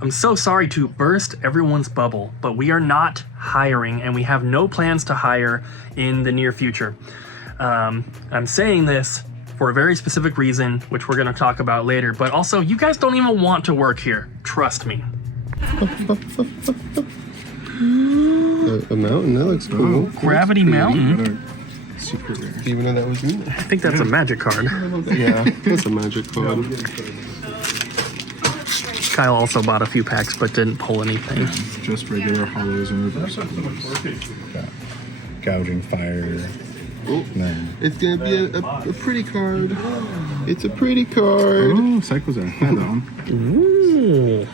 I'm so sorry to burst everyone's bubble, but we are not hiring and we have no plans to hire in the near future. I'm saying this for a very specific reason, which we're going to talk about later, but also you guys don't even want to work here. Trust me. A mountain, that looks cool. Gravity Mountain. Super rare. Do you even know that was in there? I think that's a magic card. Yeah, that's a magic card. Kyle also bought a few packs but didn't pull anything. Just regular hollows and reverses. Gouging fire. Oh, No. it's gonna be a pretty card. It's a pretty card. Oh, Cycles are. I had that one. Ooh.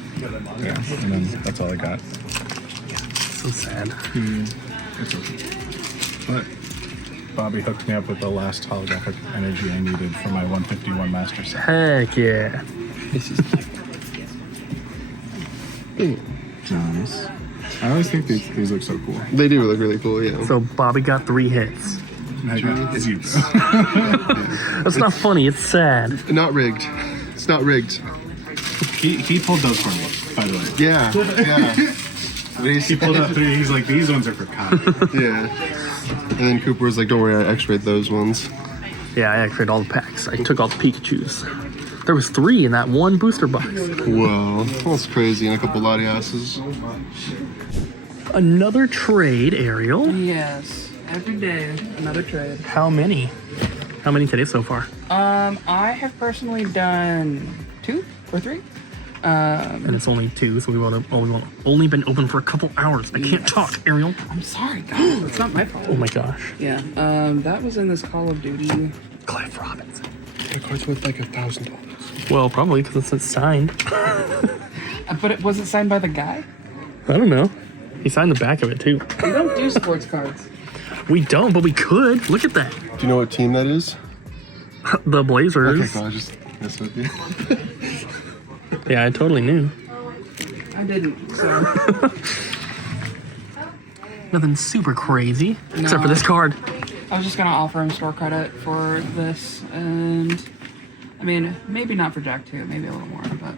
Yeah, and then that's all I got. So sad. It's okay. But Bobby hooked me up with the last holographic energy I needed for my 151 master set. Heck yeah. Nice. I always think these look so cool. They do look really cool, yeah. So Bobby got 3 hits. I got zero. That's not funny, it's sad. Not rigged. It's not rigged. He pulled those for me, by the way. Yeah, yeah. He pulled up 3. He's like, these ones are for Kyle. Yeah. And then Cooper was like, don't worry, I x-rayed those ones. Yeah, I x-rayed all the packs. I took all the Pikachus. There was 3 in that one booster box. Wow, that's crazy. And a couple Latiases. Another trade, Ariel. Yes, every day, another trade. How many? How many today so far? I have personally done 2 or 3. And it's only 2, so we've only been open for a couple hours. I can't talk, Ariel. I'm sorry, guys. It's not my fault. Oh my gosh. Yeah. That was in this Call of Duty. Cliff Robinson. The card's worth like $1,000. Well, probably because it's signed. But it wasn't signed by the guy. I don't know. He signed the back of it too. We don't do sports cards. We don't, but we could. Look at that. Do you know what team that is? The Blazers. Okay, cool. I just messed with you. Yeah, I totally knew. I didn't. So Nothing super crazy, No. except for this card. I was just gonna offer him store credit for this, and I mean, maybe not for Jack 2, maybe a little more, but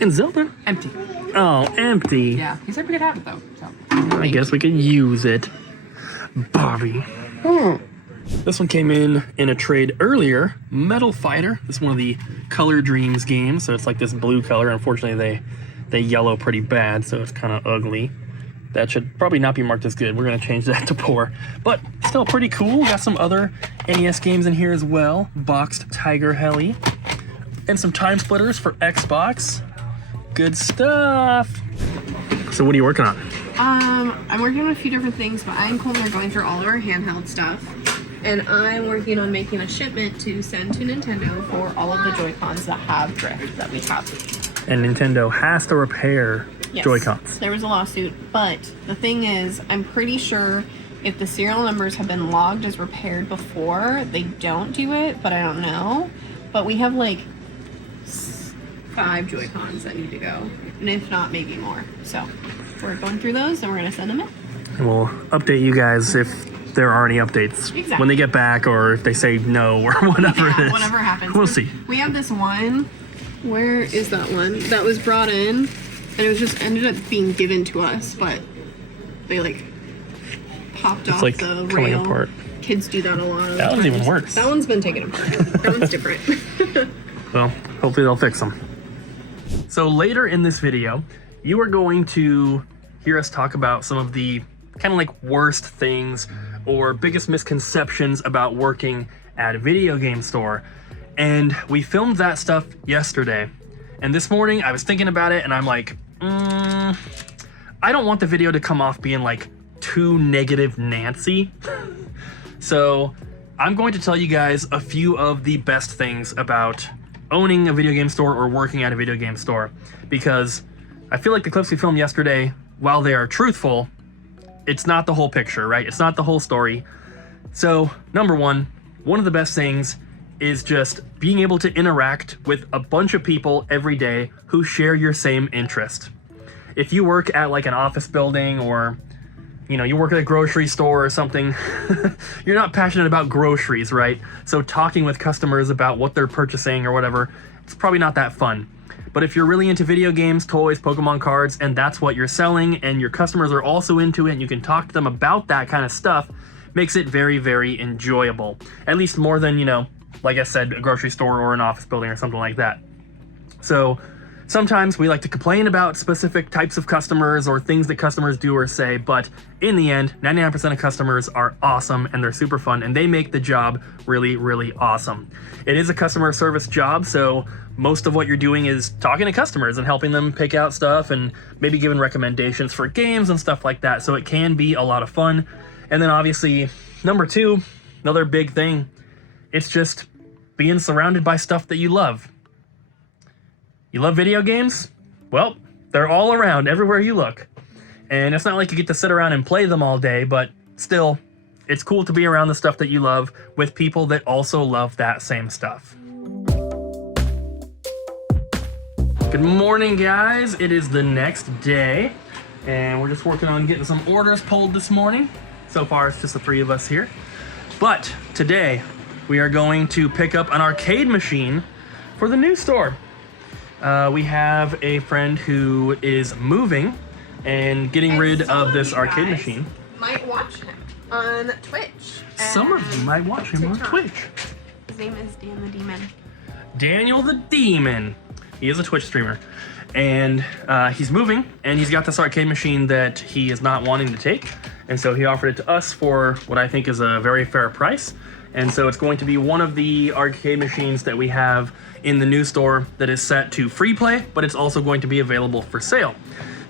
And Zelda. empty. Oh, empty. Yeah, he said we could have it though. So I guess we could use it. Bobby. This one came in a trade earlier. Metal Fighter. This is one of the Color Dreams games. So it's like this blue color. Unfortunately, they yellow pretty bad, so it's kind of ugly. That should probably not be marked as good. We're going to change that to poor. But still pretty cool. Got some other NES games in here as well. Boxed Tiger Heli. And some Time Splitters for Xbox. Good stuff. So what are you working on? I'm working on a few different things, but I and Colton are going through all of our handheld stuff. And I'm working on making a shipment to send to Nintendo for all of the Joy-Cons that have drift that we have. And Nintendo has to repair Joy-Cons. There was a lawsuit, but the thing is, I'm pretty sure if the serial numbers have been logged as repaired before, they don't do it, but I don't know. But we have like 5 Joy-Cons that need to go, and if not, maybe more. So we're going through those, and we're gonna send them in. And we'll update you guys if there are any updates when they get back, or if they say no, or whatever it is. Whatever happens. We'll see. We have this one. Where is that one? That was brought in, and it was just ended up being given to us, but they like popped off like the coming rail. apart. Kids do that a lot. That one's even worse. That one's been taken apart. That one's different. Well, hopefully they'll fix them. So later in this video, you are going to hear us talk about some of the kind of like worst things or biggest misconceptions about working at a video game store. And we filmed that stuff yesterday. And this morning I was thinking about it and I'm like, I don't want the video to come off being like too negative Nancy. So I'm going to tell you guys a few of the best things about owning a video game store or working at a video game store, because I feel like the clips we filmed yesterday, while they are truthful, it's not the whole picture, right? It's not the whole story. So number one of the best things is just being able to interact with a bunch of people every day who share your same interest. If you work at like an office building, or you know, you work at a grocery store or something, you're not passionate about groceries, right? So talking with customers about what they're purchasing or whatever, it's probably not that fun. But if you're really into video games, toys, Pokemon cards, and that's what you're selling, and your customers are also into it, and you can talk to them about that kind of stuff, makes it very, very enjoyable. At least more than, you know, like I said, a grocery store or an office building or something like that. So sometimes we like to complain about specific types of customers or things that customers do or say, but in the end, 99% of customers are awesome and they're super fun and they make the job really, really awesome. It is a customer service job, so most of what you're doing is talking to customers and helping them pick out stuff and maybe giving recommendations for games and stuff like that. So it can be a lot of fun. And then obviously, number two, another big thing, it's just being surrounded by stuff that you love. You love video games? Well, they're all around everywhere you look. And it's not like you get to sit around and play them all day, but still, it's cool to be around the stuff that you love with people that also love that same stuff. Good morning, guys. It is the next day, and we're just working on getting some orders pulled this morning. So far, it's just the three of us here. But today, we are going to pick up an arcade machine for the new store. We have a friend who is moving and getting rid of this arcade machine. Might watch him on Twitch. Some of you might watch him on Twitch. His name is Dan the Demon. Daniel the Demon. He is a Twitch streamer. And he's moving, and he's got this arcade machine that he is not wanting to take. And so he offered it to us for what I think is a very fair price. And so it's going to be one of the arcade machines that we have in the new store that is set to free play, but it's also going to be available for sale.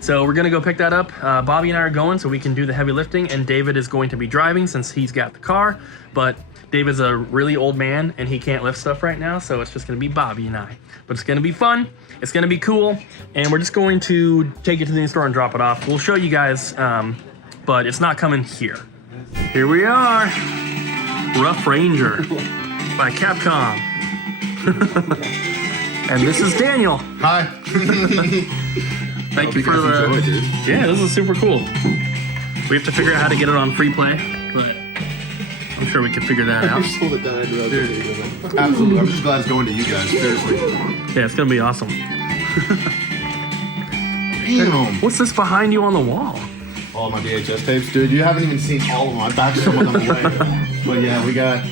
So we're gonna go pick that up. Bobby and I are going so we can do the heavy lifting, and David is going to be driving since he's got the car. But David's a really old man and he can't lift stuff right now, so it's just gonna be Bobby and I. But it's gonna be fun, it's gonna be cool, and we're just going to take it to the new store and drop it off. We'll show you guys, but it's not coming here. Here we are, Rough Ranger by Capcom. And this is Daniel. Hi. Thank you for the... Enjoy, dude. Yeah, this is super cool. We have to figure out how to get it on free play, but I'm sure we can figure that out. Just hold it down. Absolutely. I'm just glad it's going to you guys. Seriously. Yeah, it's gonna be awesome. Damn. What's this behind you on the wall? All my VHS tapes, dude. You haven't even seen all of them. I backed some of them away. But yeah, we got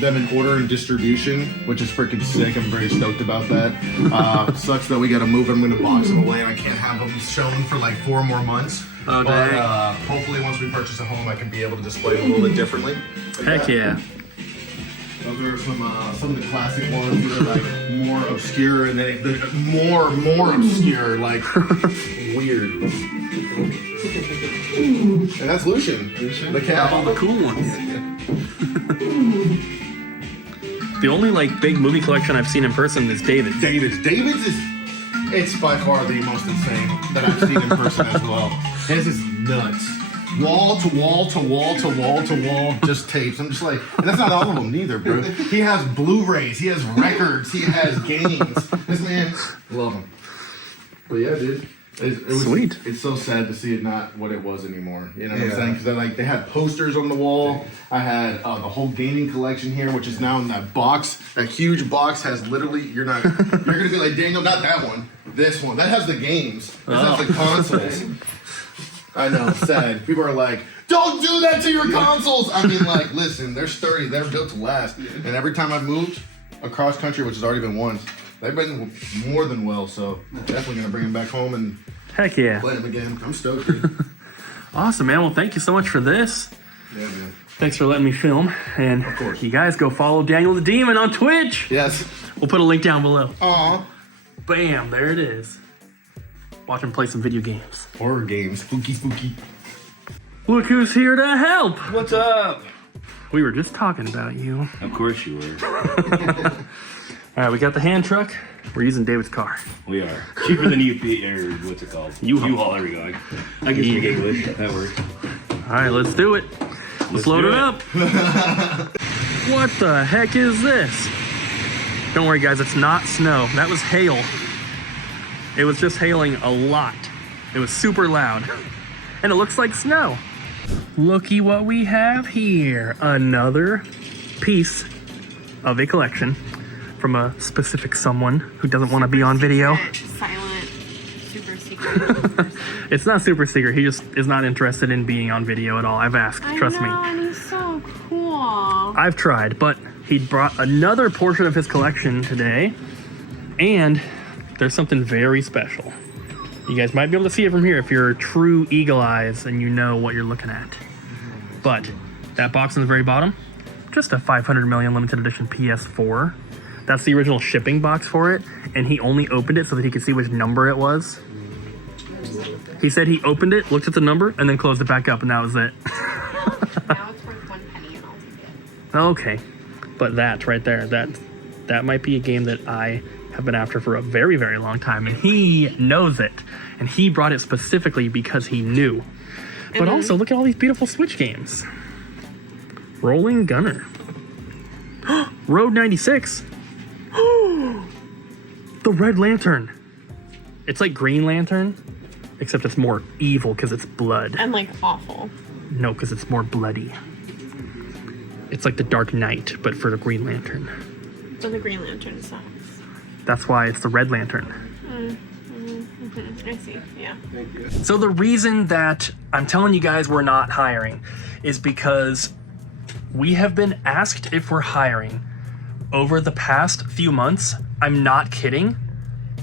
them in order and distribution, which is freaking sick. I'm very stoked about that. Sucks that we got to move them. I'm going to box them away, and I can't have them shown for like 4 more months. Oh, but dang. hopefully, once we purchase a home, I can be able to display them a little bit differently. But Heck yeah. Those are some of the classic ones that are like more obscure, and then more obscure, like weird. And that's Lucian. The cat. All the cool ones. The only like big movie collection I've seen in person is David's. David's is, it's by far the most insane that I've seen in person as well. His is nuts. Wall to wall to wall to wall to wall, just tapes. I'm just like, and that's not all of them neither, bro. He has Blu-rays, he has records, he has games. This man, love him. But yeah, dude. It was, sweet. It's so sad to see it not what it was anymore. You know what I'm saying? Because they had posters on the wall. I had the whole gaming collection here, which is now in that box. That huge box has literally. You're gonna be like, Daniel, not that one. This one that has the games. This has the consoles. I know, sad. People are like, don't do that to your consoles. I mean, like, listen, they're sturdy. They're built to last. And every time I've moved across country, which has already been once, they've been more than well, so definitely gonna bring them back home and Heck yeah. play them again. I'm stoked, dude. Awesome, man. Well, thank you so much for this. Yeah, man. Thanks for letting me film. And Of course. you guys go follow Daniel the Demon on Twitch. Yes. We'll put a link down below. Aw. Bam, there it is. Watch him play some video games. Horror games. Spooky. Look who's here to help. What's up? We were just talking about you. Of course you were. All right, we got the hand truck. We're using David's car. We are. Cheaper than UP, or what's it called? U-Haul, there we go. I can speak English. That works. All right, let's do it. Let's load do it it. up. What the heck is this? Don't worry, guys, it's not snow. That was hail. It was just hailing a lot. It was super loud. And it looks like snow. Looky what we have here. Another piece of a collection from a specific someone who doesn't want to be on video. Silent, super secret. It's not super secret. He just is not interested in being on video at all. I've asked. Trust me. And he's so cool. I've tried, but he brought another portion of his collection today, and there's something very special. You guys might be able to see it from here if you're true eagle eyes and you know what you're looking at. But that box on the very bottom, just a 500 million limited edition PS4. That's the original shipping box for it, and he only opened it so that he could see which number it was. He said he opened it, looked at the number, and then closed it back up, and that was it. Now it's worth 1 penny and I'll take it. Okay, but that right there, that might be a game that I have been after for a very, very long time, and he knows it, and he brought it specifically because he knew. But also, look at all these beautiful Switch games. Rolling Gunner. Road 96. The Red Lantern. It's like Green Lantern, except it's more evil because it's blood. And like awful. No, because it's more bloody. It's like the Dark Knight, but for the Green Lantern. So the Green Lantern sucks. That's why it's the Red Lantern. I see, yeah. So the reason that I'm telling you guys we're not hiring is because we have been asked if we're hiring over the past few months. I'm not kidding.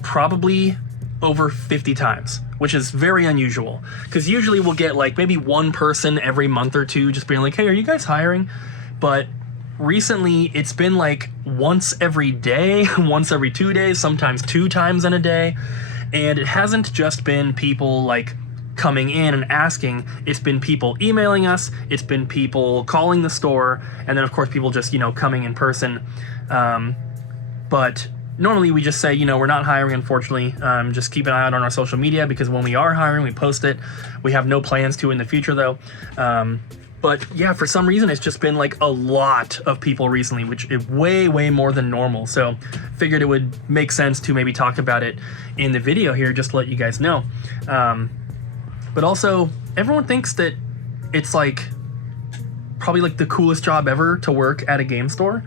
Probably over 50 times, which is very unusual. Because usually we'll get like maybe one person every month or two just being like, hey, are you guys hiring? But recently it's been like once every day, once every 2 days, sometimes 2 times in a day. And it hasn't just been people like coming in and asking, it's been people emailing us, it's been people calling the store, and then of course people just, coming in person. But normally we just say, we're not hiring, unfortunately. Just keep an eye out on our social media, because when we are hiring, we post it. We have no plans to in the future though. But yeah, for some reason, it's just been like a lot of people recently, which is way, way more than normal. So figured it would make sense to maybe talk about it in the video here, just to let you guys know. But also, everyone thinks that it's like probably like the coolest job ever to work at a game store.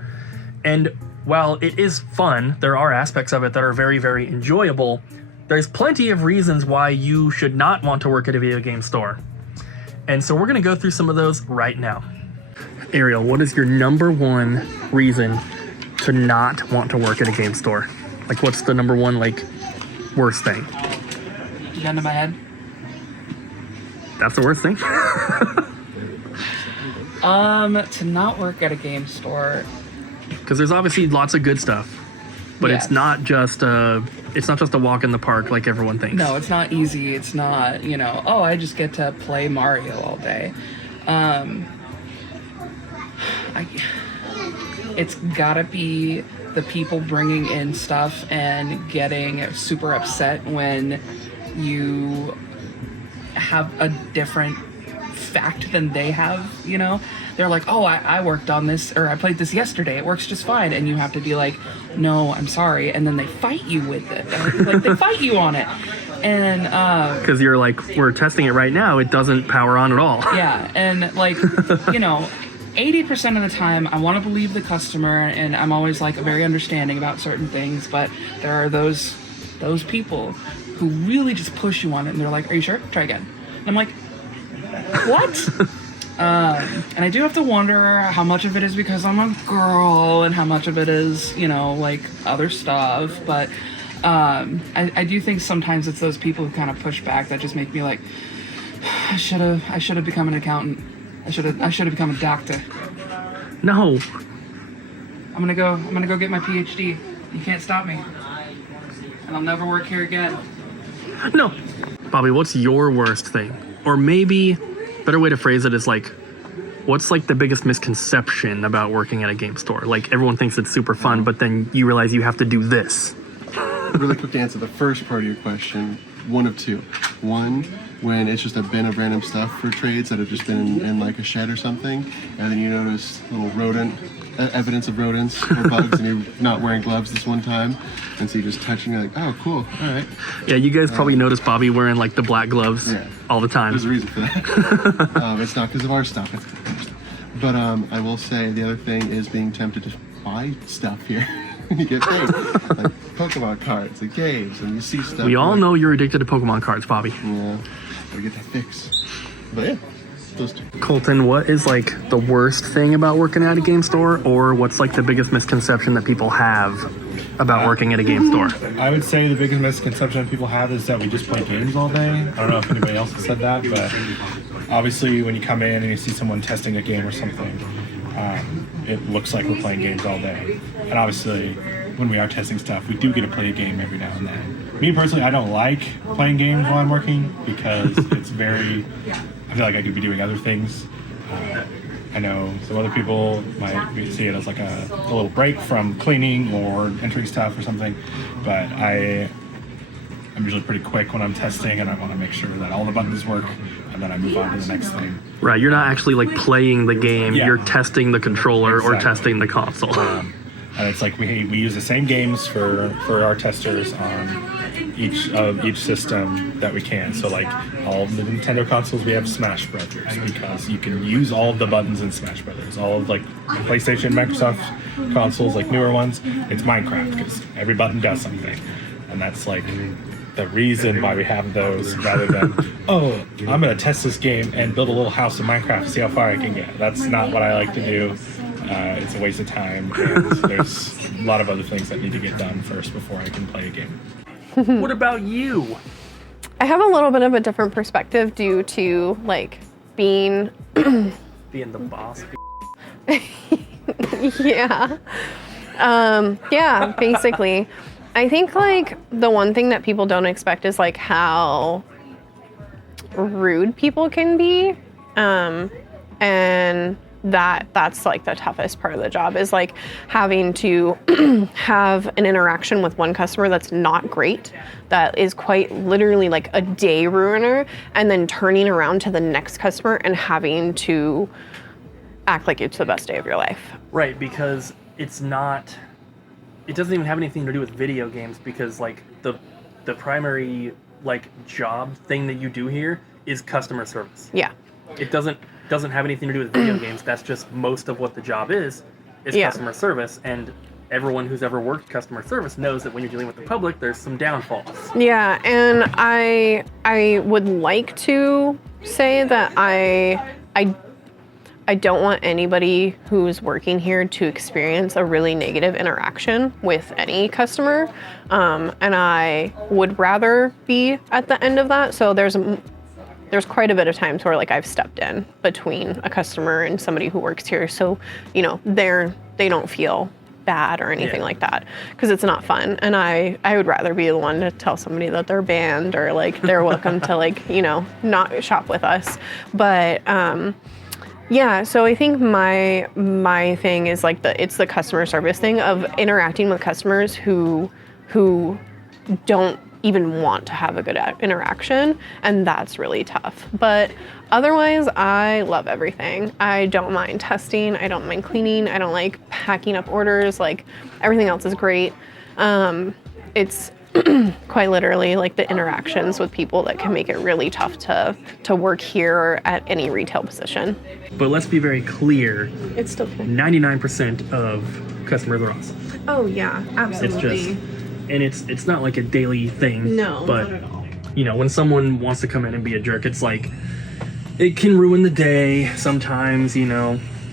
And while it is fun, there are aspects of it that are very, very enjoyable. There's plenty of reasons why you should not want to work at a video game store. And so we're gonna go through some of those right now. Ariel, what is your number one reason to not want to work at a game store? Like, what's the number one, like, worst thing? Gun to my head. That's the worst thing? To not work at a game store. Because there's obviously lots of good stuff, but Yes. it's not just a walk in the park like everyone thinks. No, it's not easy. It's not, I just get to play Mario all day. It's gotta be the people bringing in stuff and getting super upset when you have a different fact than they have, They're like, oh, I worked on this, or I played this yesterday, it works just fine, and you have to be like, no, I'm sorry, and then they fight you with it. Like, they fight you on it. And because you're like, we're testing it right now, it doesn't power on at all. yeah, and like 80% of the time I want to believe the customer, and I'm always like very understanding about certain things, but there are those people who really just push you on it, and they're like, are you sure? Try again. And I'm like, what? And I do have to wonder how much of it is because I'm a girl and how much of it is, like other stuff. But I do think sometimes it's those people who kind of push back that just make me like, I should have become an accountant. I should have become a doctor. No. I'm gonna go get my PhD. You can't stop me. And I'll never work here again. No. Bobby, what's your worst thing? Or maybe better way to phrase it is like, what's like the biggest misconception about working at a game store? Like, everyone thinks it's super fun, but then you realize you have to do this. Really quick to answer the first part of your question, one of two. One, when it's just a bin of random stuff for trades that have just been in like a shed or something, and then you notice little evidence of rodents or bugs, and you're not wearing gloves this one time, and so you're just touching, you're like, oh, cool, all right. Yeah, you guys probably noticed Bobby wearing like the black gloves all the time. There's a reason for that. It's not because of our stuff. But I will say the other thing is being tempted to buy stuff here. you get paid. Like Pokemon cards, and games, and you see stuff. We all like, know you're addicted to Pokemon cards, Bobby. Yeah, gotta get that fix. But yeah, those two. Colton, what is like the worst thing about working at a game store, or what's like the biggest misconception that people have about working at a game store? I would say the biggest misconception people have is that we just play games all day. I don't know if anybody else has said that, but obviously when you come in and you see someone testing a game or something, it looks like we're playing games all day. And obviously when we are testing stuff, we do get to play a game every now and then. Me personally, I don't like playing games while I'm working because it's very, I feel like I could be doing other things. I know some other people might see it as like a little break from cleaning or entering stuff or something, but I'm usually pretty quick when I'm testing, and I want to make sure that all the buttons work, and then I move on to the next thing. Right, you're not actually like playing the game, Yeah. you're testing the controller or Exactly. testing the console. And it's like we use the same games for our testers on each system that we can. So like all of the Nintendo consoles, we have Smash Brothers because you can use all of the buttons in Smash Brothers. All of like PlayStation, Microsoft consoles, like newer ones, it's Minecraft because every button does something, and that's like the reason why we have those rather than I'm gonna test this game and build a little house in Minecraft to see how far I can get. That's not what I like to do. It's a waste of time, and there's a lot of other things that need to get done first before I can play a game. What about you? I have a little bit of a different perspective due to like being Being the boss. yeah. Yeah, basically. I think like the one thing that people don't expect is like how rude people can be. And that's like the toughest part of the job is like having to have an interaction with one customer that's not great, that is quite literally like a day ruiner, and then turning around to the next customer and having to act like it's the best day of your life. Right, because it doesn't even have anything to do with video games, because like the primary like job thing that you do here is customer service. Yeah. It doesn't have anything to do with video games. That's just most of what the job is Yeah. customer service, and everyone who's ever worked customer service knows that when you're dealing with the public, there's some downfalls. Yeah, and I would like to say that I don't want anybody who's working here to experience a really negative interaction with any customer, and I would rather be at the end of that. So there's quite a bit of times where like I've stepped in between a customer and somebody who works here, so you know they don't feel bad or anything like that, because it's not fun. And I would rather be the one to tell somebody that they're banned or like they're welcome to like not shop with us. But yeah, so I think my thing is like it's the customer service thing of interacting with customers who don't even want to have a good interaction, and that's really tough. But otherwise, I love everything. I don't mind testing, I don't mind cleaning, I don't like packing up orders, like everything else is great. It's quite literally like the interactions with people that can make it really tough to work here or at any retail position. But let's be very clear, It's still cool. 99% of customers are awesome. Oh yeah, absolutely. It's just, and it's not like a daily thing. No, but not at all. when someone wants to come in and be a jerk, it's like it can ruin the day sometimes,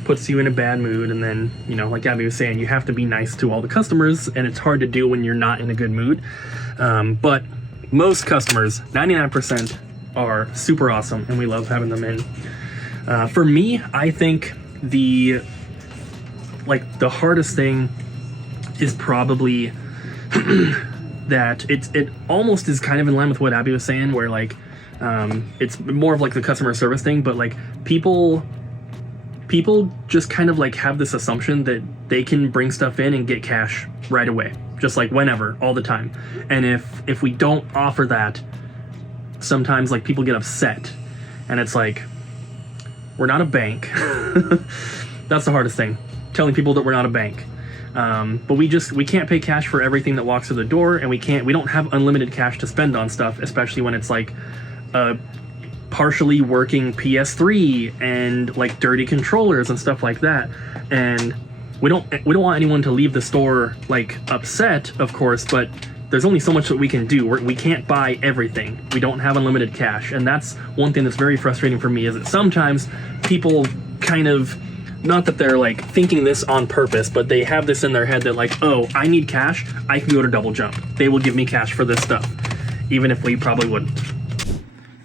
puts you in a bad mood. And then, like Abby was saying, you have to be nice to all the customers, and it's hard to do when you're not in a good mood. But most customers, 99%, are super awesome, and we love having them in. For me, I think the hardest thing is probably that it almost is kind of in line with what Abby was saying, where like it's more of like the customer service thing, but like people just kind of like have this assumption that they can bring stuff in and get cash right away, just like whenever, all the time. And if we don't offer that, sometimes like people get upset, and it's like, we're not a bank. That's the hardest thing, telling people that we're not a bank. But we can't pay cash for everything that walks through the door, and we don't have unlimited cash to spend on stuff, especially when it's like a partially working PS3 and like dirty controllers and stuff like that. And we don't want anyone to leave the store like upset, of course, but there's only so much that we can do. We can't buy everything. We don't have unlimited cash, and that's one thing that's very frustrating for me, is that sometimes people kind of, not that they're like thinking this on purpose, but they have this in their head that like, oh, I need cash, I can go to Double Jump. They will give me cash for this stuff, even if we probably wouldn't.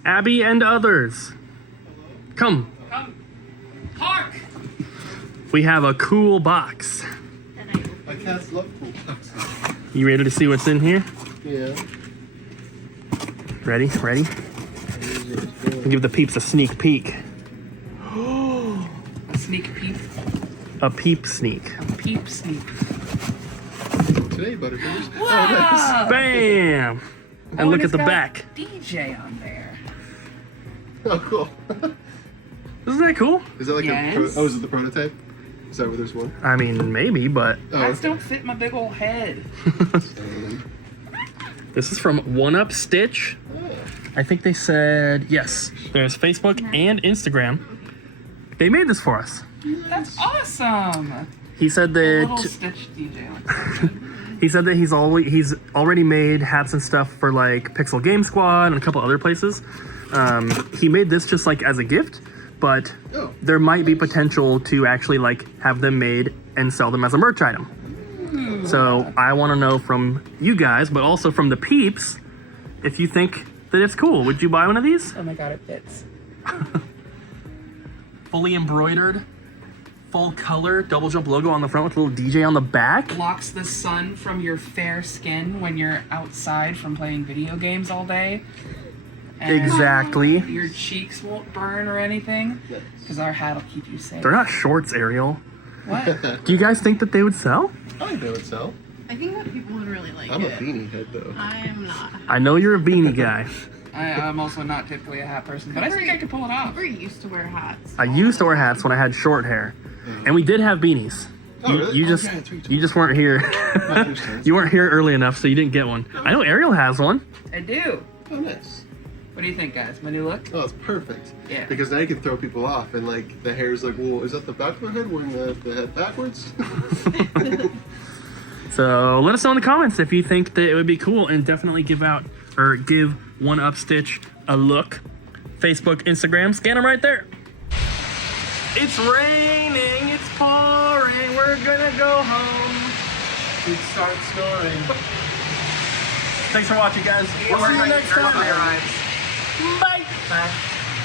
Abby and others, come. Hark! We have a cool box. My cats love cool boxes. You ready to see what's in here? Yeah. Ready? Give the peeps a sneak peek. A sneak peek. A peep sneak. A peep sneak. Today, Butterfingers. Wow! Bam! And look at it's the got back. DJ on there. Oh, cool. Isn't that cool? Is that like Yes. is it the prototype? Is that where there's one? I mean, maybe, but Oh, Hats okay. don't fit my big old head. this is from One Up Stitch. I think they said, yes, there's Facebook and Instagram. They made this for us. That's awesome. He said Little that Stitch DJ. Like he's already made hats and stuff for like Pixel Game Squad and a couple other places. He made this just like as a gift, but Oh. there might be potential to actually like have them made and sell them as a merch item. So I want to know from you guys, but also from the peeps, if you think that it's cool. Would you buy one of these? oh my god, it fits. Fully embroidered, full color, Double Jump logo on the front with a little DJ on the back. Blocks the sun from your fair skin when you're outside from playing video games all day. And Exactly. your cheeks won't burn or anything, because our hat will keep you safe. They're not shorts, Ariel. What? Do you guys think that they would sell? I think they would sell. I think that people would really like I'm a it. beanie head though. I am not. I know you're a beanie guy. I'm also not typically a hat person, but I think I could pull it off. We're used to wear hats. I used to wear hats when I had short hair, and we did have beanies. Oh, really? You Oh, just yeah, it's you just weren't here. You weren't here early enough, so you didn't get one. I know Ariel has one. I do. Oh, nice. What do you think, guys? My new look? Oh, it's perfect. Yeah. Because now you can throw people off, and like the hair's like, well, is that the back of my head wearing the head backwards? So let us know in the comments if you think that it would be cool, and definitely give One Up Stitch a look. Facebook, Instagram, scan them right there. It's raining, it's pouring, we're gonna go home. He'd start snoring. Thanks for watching, guys. We'll see you next time. Bye. Bye.